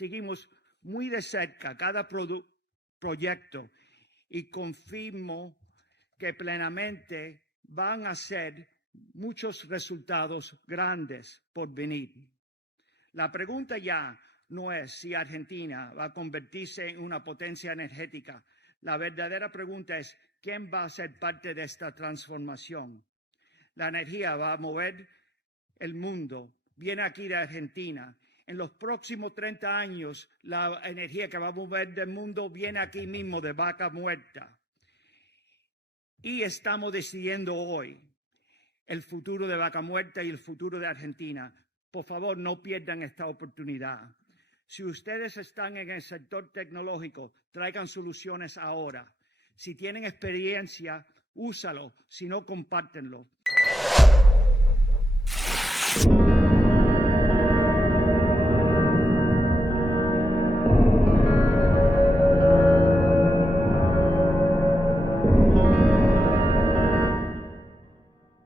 seguimos muy de cerca cada proyecto y confirmo que plenamente van a ser muchos resultados grandes por venir. La pregunta ya no es si Argentina va a convertirse en una potencia energética. La verdadera pregunta es quién va a ser parte de esta transformación. La energía va a mover el mundo. Viene aquí de Argentina. En los próximos 30 años, la energía que va a mover del mundo viene aquí mismo de Vaca Muerta. Y estamos decidiendo hoy el futuro de Vaca Muerta y el futuro de Argentina. Por favor, no pierdan esta oportunidad. Si ustedes están en el sector tecnológico, traigan soluciones ahora. Si tienen experiencia, úsalo. Si no, compártenlo.